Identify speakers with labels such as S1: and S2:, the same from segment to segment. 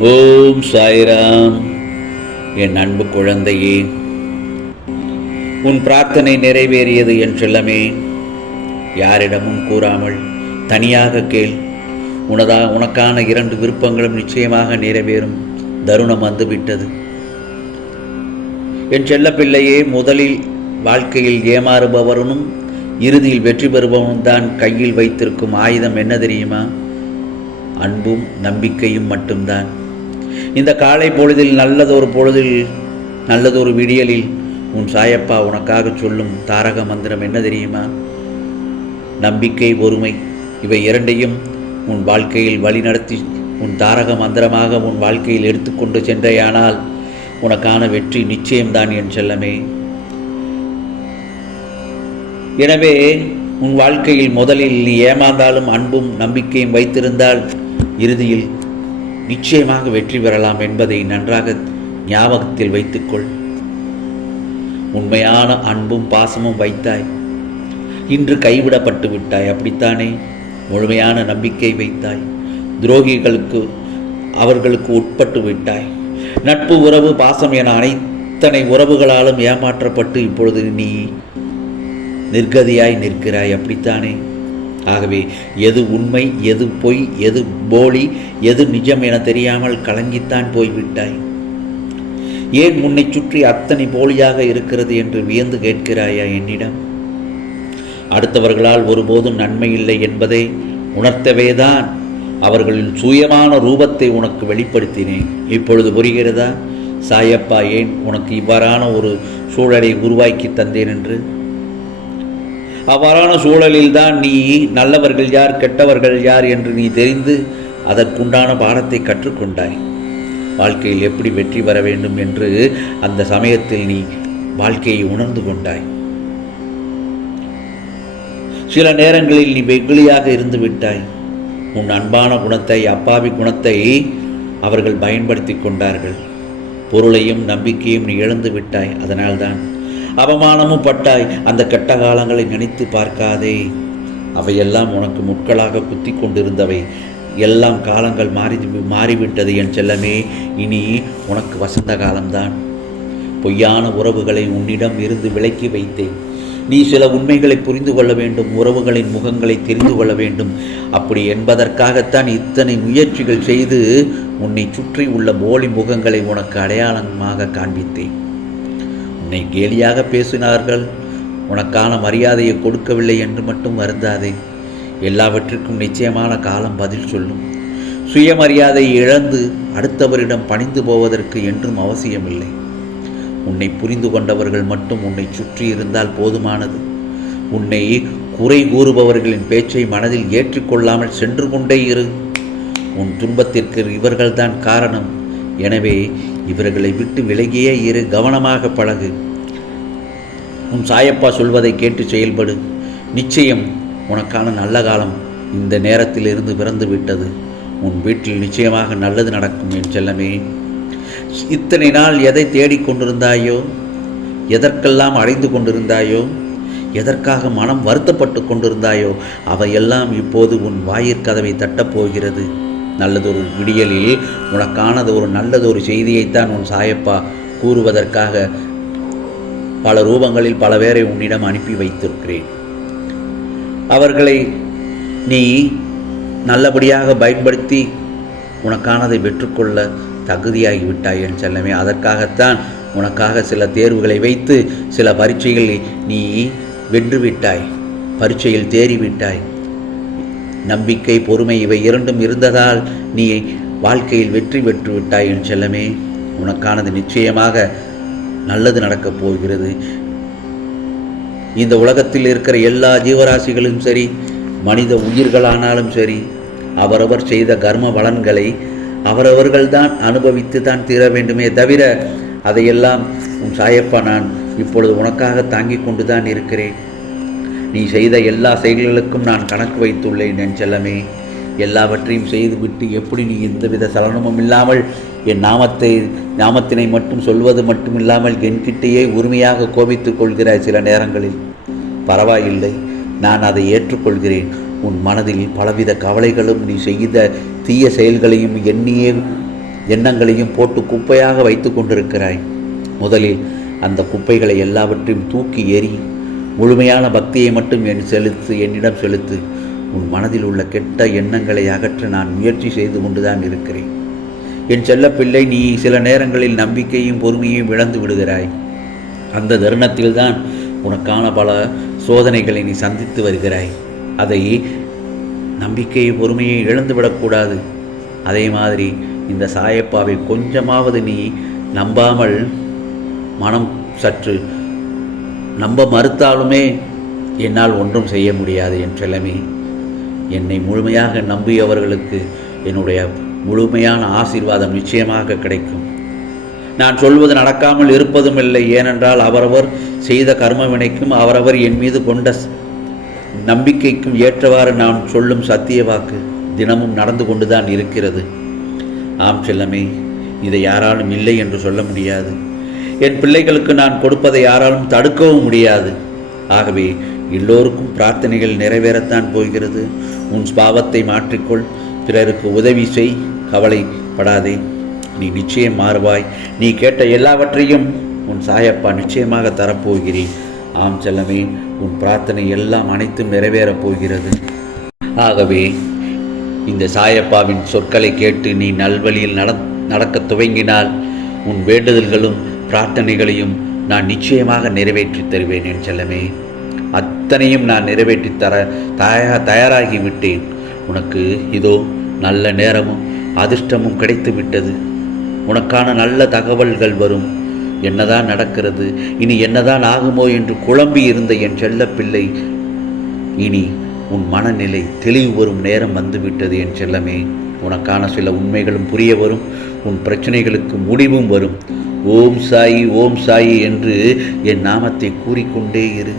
S1: ஓம் சாய்ராம். என் அன்பு குழந்தையே உன் பிரார்த்தனை நிறைவேறியது என் செல்லமே. யாரிடமும் கூறாமல் தனியாக கேள். உனதா உனக்கான இரண்டு விருப்பங்களும் நிச்சயமாக நிறைவேறும். தருணம் வந்துவிட்டது. என் செல்ல பிள்ளையே முதலில் வாழ்க்கையில் ஏமாறுபவரனும் இறுதியில் வெற்றி பெறுபவனும் தான் கையில் வைத்திருக்கும் ஆயுதம் என்ன தெரியுமா? அன்பும் நம்பிக்கையும் மட்டும்தான். இந்த காலை பொழுதில் நல்லதொரு பொழுதில் நல்லதொரு விடியலில் உன் சாயப்பா உனக்காக சொல்லும் தாரக மந்திரம் என்ன தெரியுமா? நம்பிக்கை பொறுமை இவை இரண்டையும் உன் வாழ்க்கையில் வழிநடத்தி உன் தாரக மந்திரமாக உன் வாழ்க்கையில் எடுத்துக்கொண்டு சென்றேயானால் உனக்கான வெற்றி நிச்சயம்தான் என் செல்லமே. எனவே உன் வாழ்க்கையில் முதலில் நீ ஏமாந்தாலும் அன்பும் நம்பிக்கையும் வைத்திருந்தால் இறுதியில் நிச்சயமாக வெற்றி பெறலாம் என்பதை நன்றாக ஞாபகத்தில் வைத்துக்கொள். உண்மையான அன்பும் பாசமும் வைத்தாய். இன்று கைவிடப்பட்டு விட்டாய் அப்படித்தானே? முழுமையான நம்பிக்கை வைத்தாய். துரோகிகளுக்கு அவர்களுக்கு உட்பட்டு விட்டாய். நட்பு உறவு பாசம் என அனைத்தனை உறவுகளாலும் ஏமாற்றப்பட்டு இப்பொழுது நீ நிர்கதியாய் நிற்கிறாய் அப்படித்தானே? ஆகவே எது உண்மை எது பொய் எது போலி எது நிஜம் என தெரியாமல் கலங்கித்தான் போய்விட்டாய். ஏன் உன்னை சுற்றி அத்தனை போலியாக இருக்கிறது என்று வியந்து கேட்கிறாயா என்னிடம்? அடுத்தவர்களால் ஒருபோதும் நன்மை இல்லை என்பதை உணர்த்தவேதான். அவர்களின் சுயமான ரூபத்தை உனக்கு வெளிப்படுத்தினேன். இப்பொழுது புரிகிறதா? சாயப்பா ஏன் உனக்கு இவ்வாறான ஒரு சூழலை உருவாக்கி தந்தேன் என்று? அவ்வாறான சூழலில்தான் நீ நல்லவர்கள் யார் கெட்டவர்கள் யார் என்று நீ தெரிந்து அதற்குண்டான பாடத்தை கற்றுக்கொண்டாய். வாழ்க்கையில் எப்படி வெற்றி பெற வேண்டும் என்று அந்த சமயத்தில் நீ வாழ்க்கையை உணர்ந்து கொண்டாய். சில நேரங்களில் நீ வெகுளியாக இருந்து விட்டாய். உன் அன்பான குணத்தை அப்பாவி குணத்தை அவர்கள் பயன்படுத்தி கொண்டார்கள். பொருளையும் நம்பிக்கையும் நீ இழந்து விட்டாய். அதனால்தான் அவமானமும் பட்டாய். அந்த கெட்ட காலங்களை நினைத்து பார்க்காதே. அவையெல்லாம் உனக்கு முட்களாக குத்தி கொண்டிருந்தவை. எல்லாம் காலங்கள் மாறி மாறிவிட்டது என் செல்லமே. இனி உனக்கு வசந்த காலம்தான். பொய்யான உறவுகளை உன்னிடம் இருந்து விலக்கி வைத்தேன். நீ சில உண்மைகளை புரிந்து கொள்ள வேண்டும். உறவுகளின் முகங்களை தெரிந்து கொள்ள வேண்டும். அப்படி என்பதற்காகத்தான் இத்தனை முயற்சிகள் செய்து உன்னை சுற்றி உள்ள போலி முகங்களை உனக்கு அடையாளமாக காண்பித்தேன். உன்னை கேலியாக பேசினார்கள். உனக்கான மரியாதையை கொடுக்கவில்லை என்று மட்டும் வருந்தாதே. எல்லாவற்றிற்கும் நிச்சயமான காலம் பதில் சொல்லும். சுயமரியாதை இழந்து அடுத்தவரிடம் பணிந்து போவதற்கு என்றும் அவசியமில்லை. உன்னை புரிந்து கொண்டவர்கள் மட்டும் உன்னை சுற்றி இருந்தால் போதுமானது. உன்னை குறை கூறுபவர்களின் பேச்சை மனதில் ஏற்றுக்கொள்ளாமல் சென்று கொண்டே இரு. உன் துன்பத்திற்கு இவர்கள்தான் காரணம். எனவே இவர்களை விட்டு விலகியே இரு கவனமாக பழகு. உன் சாயப்பா சொல்வதை கேட்டு செயல்படு. நிச்சயம் உனக்கான நல்ல காலம் இந்த நேரத்தில் இருந்து பிறந்து விட்டது. உன் வீட்டில் நிச்சயமாக நல்லது நடக்கும் என் செல்லமே. இத்தனை நாள் எதை தேடிக் கொண்டிருந்தாயோ? எதற்கெல்லாம் அடைந்து கொண்டிருந்தாயோ? எதற்காக மனம் வருத்தப்பட்டு கொண்டிருந்தாயோ? அவையெல்லாம் இப்போது உன் வாயிற்கதவை தட்டப் போகிறது. நல்லதொரு விடியலில் உனக்கானது ஒரு நல்லதொரு செய்தியைத்தான் உன் சாயப்பா கூறுவதற்காக பல ரூபங்களில் பல பேரை உன்னிடம் அனுப்பி வைத்திருக்கிறேன். அவர்களை நீ நல்லபடியாக பயன்படுத்தி உனக்கானதை பெற்றுக்கொள்ள தகுதியாகி விட்டாய் என் செல்லமே. அதற்காகத்தான் உனக்காக சில தேர்வுகளை வைத்து சில பரீட்சைகளை நீ வென்று விட்டாய். பரீட்சையில் தேறிவிட்டாய். நம்பிக்கை பொறுமை இவை இரண்டும் இருந்ததால் நீ வாழ்க்கையில் வெற்றி பெற்று விட்டாய் என் செல்லமே. உனக்கானது நிச்சயமாக நல்லது நடக்கப் போகிறது. இந்த உலகத்தில் இருக்கிற எல்லா ஜீவராசிகளும் சரி மனித உயிர்களானாலும் சரி அவரவர் செய்த கர்ம பலன்களை அவரவர்கள்தான் அனுபவித்து தான் தீர வேண்டுமே தவிர அதையெல்லாம் உன் சாயப்பா நான் இப்பொழுது உனக்காக தாங்கிக் கொண்டு தான் இருக்கிறேன். நீ செய்த எல்லா செயல்களுக்கும் நான் கணக்கு வைத்துள்ளேன் என் செல்லமே. எல்லாவற்றையும் செய்துவிட்டு எப்படி நீ எந்தவித சலனமும் இல்லாமல் என் நாமத்தை நாமத்தினை மட்டும் சொல்வது மட்டும் இல்லாமல் என்கிட்டேயே உரிமையாக கோபித்துக் கொள்கிறாய் சில நேரங்களில். பரவாயில்லை நான் அதை ஏற்றுக்கொள்கிறேன். உன் மனதில் பலவித கவலைகளும் நீ செய்த தீய செயல்களையும் எண்ணியே எண்ணங்களையும் போட்டு குப்பையாக வைத்து கொண்டிருக்கிறாய். முதலில் அந்த குப்பைகளை எல்லாவற்றையும் தூக்கி எறி முழுமையான பக்தியை மட்டும் என் செலுத்து என்னிடம் செலுத்து. உன் மனதில் உள்ள கெட்ட எண்ணங்களை அகற்ற நான் முயற்சி செய்து கொண்டுதான் இருக்கிறேன். என் செல்லப்பிள்ளை நீ சில நேரங்களில் நம்பிக்கையும் பொறுமையும் இழந்து விடுகிறாய். அந்த தருணத்தில்தான் உனக்கான பல சோதனைகளை நீ சந்தித்து வருகிறாய். அதை நம்பிக்கையை பொறுமையை இழந்து விடக்கூடாது. அதே மாதிரி இந்த சாயப்பாவை கொஞ்சமாவது நீ நம்பாமல் மனம் சற்று நம்ப மறுத்தாலுமே என்னால் ஒன்றும் செய்ய முடியாது என் செல்லமே. என்னை முழுமையாக நம்பியவர்களுக்கு என்னுடைய முழுமையான ஆசீர்வாதம் நிச்சயமாக கிடைக்கும். நான் சொல்வது நடக்காமல் இருப்பதும் இல்லை. ஏனென்றால் அவரவர் செய்த கர்மவினைக்கும் அவரவர் என் மீது கொண்ட நம்பிக்கைக்கும் ஏற்றவாறு நாம் சொல்லும் சத்திய வாக்கு தினமும் நடந்து கொண்டுதான் இருக்கிறது. ஆம் செல்லமே இதை யாராலும் இல்லை என்று சொல்ல முடியாது. என் பிள்ளைகளுக்கு நான் கொடுப்பதை யாராலும் தடுக்கவும் முடியாது. ஆகவே எல்லோருக்கும் பிரார்த்தனைகள் நிறைவேறத்தான் போகிறது. உன் ஸ்பாவத்தை மாற்றிக்கொள். பிறருக்கு உதவி செய். கவலைப்படாதே. நீ நிச்சயம் மாறுவாய். நீ கேட்ட எல்லாவற்றையும் உன் சாயப்பா நிச்சயமாக தரப்போகிறேன். ஆம் செல்லமே உன் பிரார்த்தனை எல்லாம் அனைத்தும் நிறைவேறப் போகிறது. ஆகவே இந்த சாயப்பாவின் சொற்களை கேட்டு நீ நல்வழியில் நட நடக்கத் துவங்கினால் உன் வேண்டுதல்களும் பிரார்த்தனைகளையும் நான் நிச்சயமாக நிறைவேற்றி தருவேன் என் செல்லமே. அத்தனையும் நான் நிறைவேற்றி தர தயா தயாராகி விட்டேன். உனக்கு இதோ நல்ல நேரமும் அதிர்ஷ்டமும் கிடைத்து விட்டது உனக்கான நல்ல தகவல்கள் வரும். என்னதான் நடக்கிறது? இனி என்னதான் ஆகுமோ என்று குழம்பி இருந்த என் செல்லப்பிள்ளை இனி உன் மனநிலை தெளிவு வரும் நேரம் வந்துவிட்டது என் செல்லமே. உனக்கான சில உண்மைகளும் புரிய வரும். உன் பிரச்சனைகளுக்கு முடிவும் வரும். ஓம் சாயி ஓம் சாயி என்று என் நாமத்தை கூறிக்கொண்டே இரு.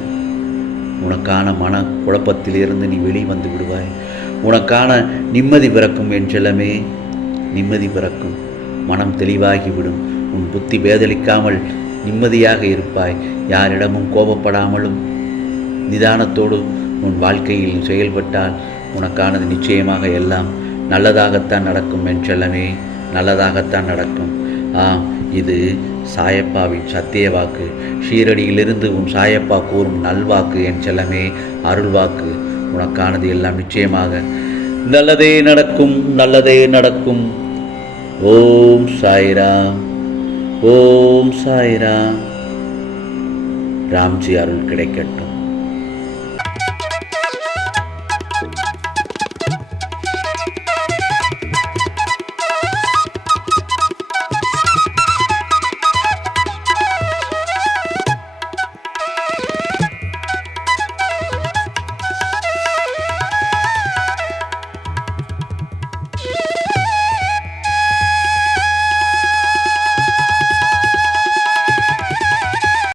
S1: உனக்கான மன குழப்பத்திலிருந்து நீ வெளிவந்து விடுவாய். உனக்கான நிம்மதி பிறக்கும் என் செல்லமே. நிம்மதி பிறக்கும். மனம் தெளிவாகிவிடும். உன் புத்தி வேதளிக்காமல் நிம்மதியாக இருப்பாய். யாரிடமும் கோபப்படாமலும் நிதானத்தோடு உன் வாழ்க்கையில் செயல்பட்டால் உனக்கானது நிச்சயமாக எல்லாம் நல்லதாகத்தான் நடக்கும் என் செல்லமே. நல்லதாகத்தான் நடக்கும். ஆ இது சாயப்பாவின் சத்திய வாக்கு. ஷீரடியிலிருந்து உன் சாயப்பா கூறும் நல்வாக்கு என் செல்லமே அருள்வாக்கு. உனக்கானது எல்லாம் நிச்சயமாக. நல்லதே நடக்கும் நல்லதே நடக்கும். ஓம் சாய்ராம் ஓம் சாய்ராம். ராம்ஜி அருள் கிடைக்கட்டும்.